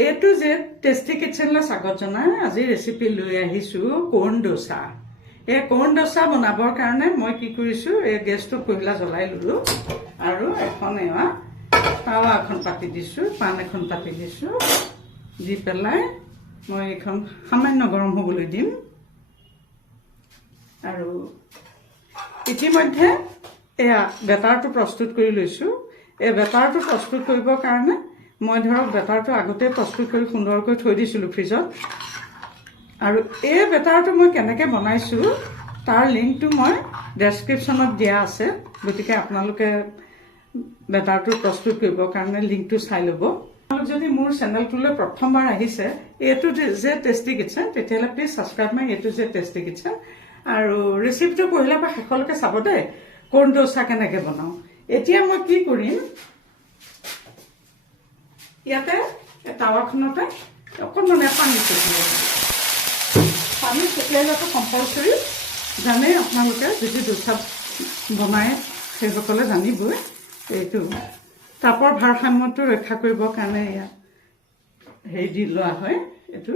এইটো যে টেষ্টি কিটচেনলৈ স্বাগত জনাই আজি ৰেচিপি লৈ আহিছোঁ কৰ্ণ ডোচা এই কৰ্ণ ডোচা বনাবৰ কাৰণে মই কি কৰিছোঁ এই গেছটো কয়লা জ্বলাই ল'লোঁ আৰু এখন এৱা টাৱা এখন পাতি দিছোঁ পাণ এখন পাতি দিছোঁ দি পেলাই মই এইখন সামান্য গৰম হ'বলৈ দিম আৰু ইতিমধ্যে এয়া বেটাৰটো প্ৰস্তুত কৰি লৈছোঁ এই বেটাৰটো প্ৰস্তুত কৰিবৰ কাৰণে মই ধৰক বেটাৰটো আগতেই প্ৰস্তুত কৰি সুন্দৰকৈ থৈ দিছিলোঁ ফ্ৰিজত। আৰু এই বেটাৰটো মই কেনেকৈ বনাইছোঁ, তাৰ লিংকটো মই ডেছক্ৰিপশ্যনত দিয়া আছে, গতিকে আপোনালোকে বেটাৰটো প্ৰস্তুত কৰিবৰ কাৰণে লিংকটো চাই ল'ব। যদি মোৰ চেনেলটোলৈ প্ৰথমবাৰ আহিছে, এইটো যে টেষ্টি কিটচেন, তেতিয়াহ'লে প্লিজ ছাবস্ক্ৰাইব মাই এইটো যে টেষ্টি কিটচেন। আৰু ৰেচিপিটো পঢ়িলে বা শেষলৈকে চাব দেই কৰ্ণ ডোচা কেনেকৈ বনাওঁ। এতিয়া মই কি কৰিম ইয়াতে টাৱাখনতে অকণমান পানী ছটিয়াই দিম পানী ছটিয়াই লোৱাটো কম্পালচৰি জানেই আপোনালোকে যদি ডোচা বনাই, সেইসকলে জানিবই এইটো। তাপৰ ভাৰসাম্যটো ৰক্ষা কৰিবৰ কাৰণে ইয়াত হেৰি দি লোৱা হয়, এইটো।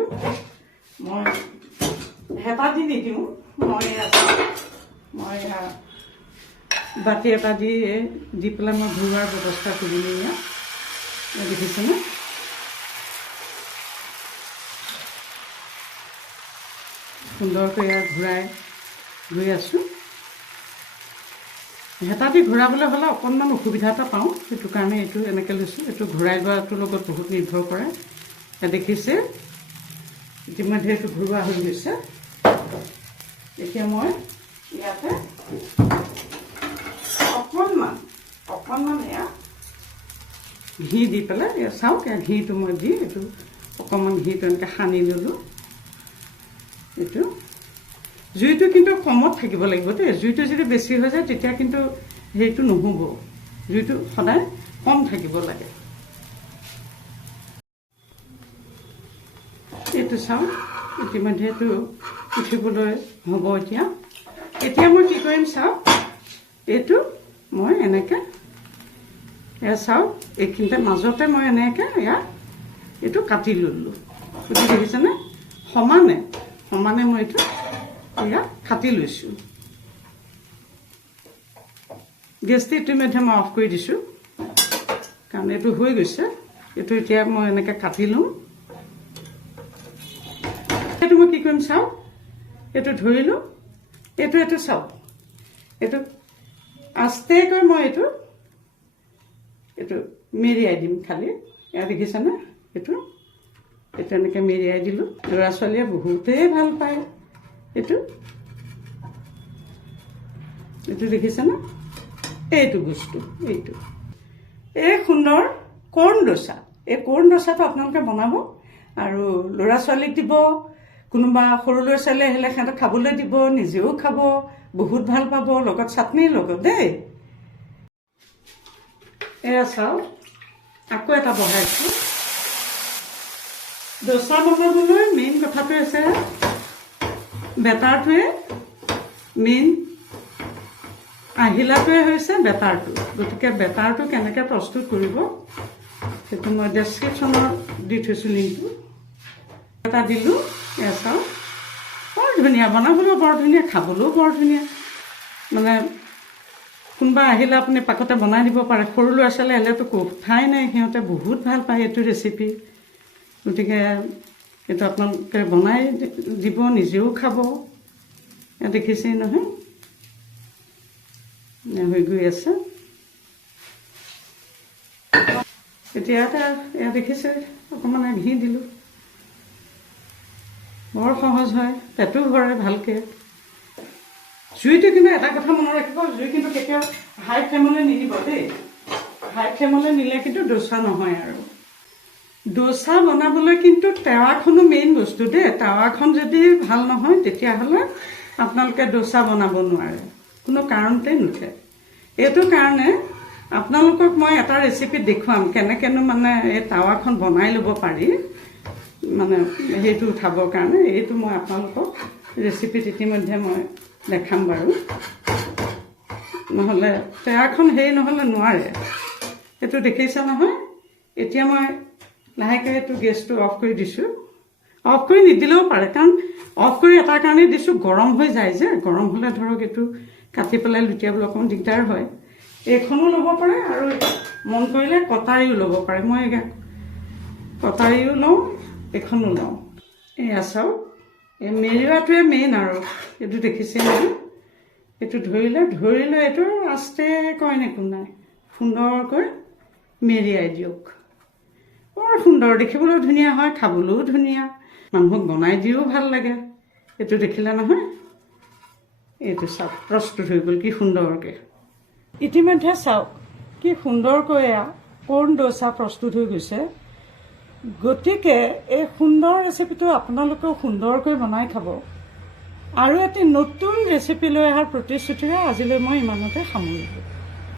মই হেতা দি নিদিওঁ, মই মই বাতি এটা দি দি পেলাই মই ঘূৰোৱাৰ ব্যৱস্থা কৰিলোঁ ইয়াত। এয়া দেখিছেনে সুন্দৰকৈ ইয়াত ঘূৰাই ঘূৰি আছোঁ। হেতা দি ঘূৰাবলৈ হ'লে অকণমান অসুবিধা এটা পাওঁ, সেইটো কাৰণে এইটো এনেকৈ লৈছোঁ। এইটো ঘূৰাই লোৱাটোৰ লগত বহুত নিৰ্ভৰ কৰে। দেখিছে, ইতিমধ্যে এইটো ঘূৰোৱা হৈ গৈছে। এতিয়া মই ইয়াতে অকণমান অকণমান এয়া ঘি দি পেলাই চাওক ঘিটো মই দি এইটো অকণমান ঘিটো এনেকৈ সানি ল'লোঁ। এইটো। জুইটো কিন্তু কমত থাকিব লাগিব দেই। জুইটো যদি বেছি হৈ যায়, তেতিয়া কিন্তু হেৰিটো নহ'ব। জুইটো সদায় কম থাকিব লাগে। এইটো চাওঁ, ইতিমধ্যে এইটো উঠিবলৈ হ'ব এতিয়া। এতিয়া মই কি কৰিম চাওক এইটো মই এনেকৈ এয়া চাওক এইখিনিতে মাজতে মই এনেকৈ এয়া এইটো কাটি ল'লোঁ। এইটো দেখিছেনে? সমানে সমানে মই এইটো এয়া কাটি লৈছোঁ। গেছটো ইতিমধ্যে মই অফ কৰি দিছোঁ। কাৰণ এইটো হৈ গৈছে। এইটো এতিয়া মই এনেকৈ কাটি লওঁ এইটো মই কি কৰিম চাওক এইটো ধৰিলোঁ। এইটো এইটো চাওক এইটো আস্তেকৈ মই এইটো এইটো মেৰিয়াই দিম খালি এয়া দেখিছেনে এইটো এইটো এনেকৈ মেৰিয়াই দিলোঁ। ল'ৰা ছোৱালীয়ে বহুতেই ভাল পায়। এইটো এইটো দেখিছেনে এইটো বস্তু এইটো। এই সুন্দৰ কৰ্ণ ডোচা এই কৰ্ণ ডোচাটো আপোনালোকে বনাব আৰু ল'ৰা ছোৱালীক দিব। কোনোবা সৰু ল'ৰা ছোৱালী আহিলে সিহঁতক খাবলৈ দিব নিজেও খাব বহুত ভাল পাব লগত চাটনিৰ লগত দেই। এয়া চাওক আকৌ এটা বহাইছোঁ ডোচা বনাবলৈ মেইন কথাটো হৈছে বেটাৰটোৱে মেইন আহিলাটোৱে হৈছে বেটাৰটো গতিকে বেটাৰটো কেনেকৈ প্ৰস্তুত কৰিব সেইটো মই ডেছক্ৰিপশ্যনত দি থৈছোঁ লিংকটো এটা দিলোঁ এয়া চাওক বৰ ধুনীয়া বনাবলৈও বৰ ধুনীয়া খাবলৈও বৰ ধুনীয়া মানে কোনোবা আহিলে আপুনি পাকতে বনাই দিব পাৰে। সৰু ল'ৰা ছোৱালী আহিলেতো কথাই নাই সিহঁতে বহুত ভাল পায় এইটো ৰেচিপি গতিকে এইটো আপোনালোকে বনাই দিব নিজেও খাব। দেখিছেই নহয়? হৈ গৈ আছে। এতিয়া এয়া দেখিছে অকণমান ঘি দিলোঁ। বৰ সহজ হয় পেটো ভৰে ভালকৈ। জুইটো কিন্তু এটা কথা মনত ৰাখিব, জুই কিন্তু কেতিয়াও হাই ফ্লেমলৈ নিদিব দেই। হাই ফ্লেমলৈ নিলে কিন্তু ডোচা নহয় আৰু। ডোচা বনাবলৈ কিন্তু টাৱাখনো মেইন বস্তু দেই। টাৱাখন যদি ভালো নহয়, তেতিয়াহ'লে আপোনালোকে ডোচা বনাব নোৱাৰে। কোনো কাৰণতে নুঠে। এইটো কাৰণে আপোনালোকক মই এটা ৰেচিপি দেখুৱাম, কেনেকৈনো মানে এই টাৱাখন বনাই ল'ব পাৰি মানে সেইটো উঠাবৰ কাৰণে। এইটো মই আপোনালোকক ৰেচিপিত ইতিমধ্যে মই দেখাম বাৰু। নহ'লে টাৱাখন হেৰি নহ'লে নোৱাৰে। এইটো দেখিছে নহয়? এতিয়া মই লাহেকৈ এইটো গেছটো অফ কৰি দিছোঁ। অফ কৰি নিদিলেও পাৰে কাৰণ অফ কৰি এটা কাৰণেই দিছোঁ গৰম হৈ যায় যে। গৰম হ'লে ধৰক এইটো কাটি পেলাই লুটিয়াবলৈ অকণমান দিগদাৰ হয়। এইখনো ল'ব পাৰে আৰু মন কৰিলে কটাৰীও ল'ব পাৰে। মই কটাৰীও লওঁ এইখনো লওঁ। এয়া চাওক। এই মেৰিওৱাটোৱে মেইন আৰু। এইটো দেখিছে নেকি এইটো ধৰিলে ধৰি লৈ এইটো আস্তে কইন একো নাই। সুন্দৰকৈ মেৰিয়াই দিয়ক। বৰ সুন্দৰ দেখিবলৈও ধুনীয়া হয় খাবলৈও ধুনীয়া। মানুহক বনাই দিও ভাল লাগে। এইটো দেখিলে নহয়? এইটো চাওক প্ৰস্তুত হৈ গ'ল কি সুন্দৰকৈ। ইতিমধ্যে চাওক কি সুন্দৰকৈ এয়া কৰ্ণ দোচা প্ৰস্তুত হৈ গৈছে। গতিকে এই সুন্দৰ ৰেচিপিটো আপোনালোকেও সুন্দৰকৈ বনাই খাব। আৰু এটি নতুন ৰেচিপি লৈ অহাৰ প্ৰতিশ্ৰুতিৰে আজিলৈ মই ইমানতে সামৰিলোঁ।